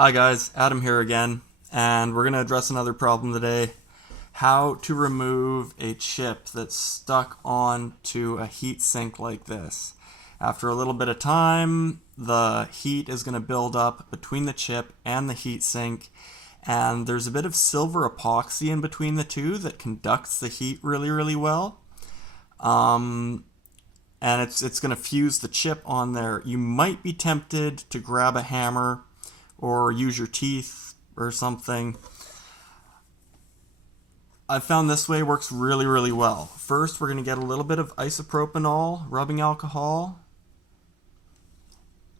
Hi guys, Adam here again, and we're going to address another problem today. How to remove a chip that's stuck onto a heat sink like this. After a little bit of time, the heat is going to build up between the chip and the heat sink, and there's a bit of silver epoxy in between the two that conducts the heat really well. And it's going to fuse the chip on there. You might be tempted to grab a hammer or use your teeth or something. I found this way works really well. First, we're going to get a little bit of isopropanol rubbing alcohol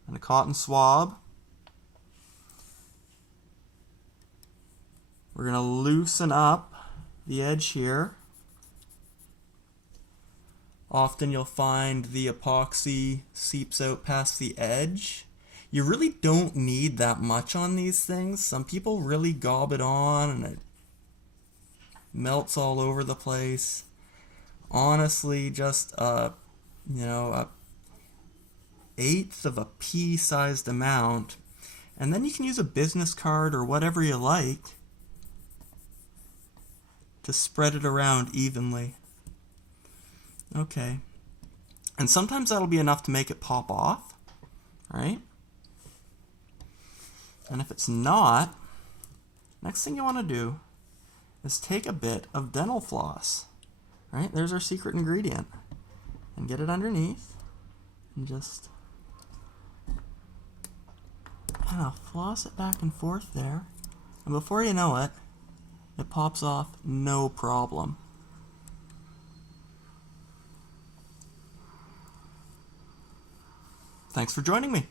and a cotton swab. We're going to loosen up the edge here. Often you'll find the epoxy seeps out past the edge. You really don't need that much on these things. Some people really gob it on and it melts all over the place. Honestly, just a eighth of a pea-sized amount. And then you can use a business card or whatever you like to spread it around evenly. Okay. And sometimes that'll be enough to make it pop off, right? And if it's not, next thing you want to do is take a bit of dental floss, right? There's our secret ingredient. And get it underneath and just kind of floss it back and forth there. And before you know it, it pops off no problem. Thanks for joining me.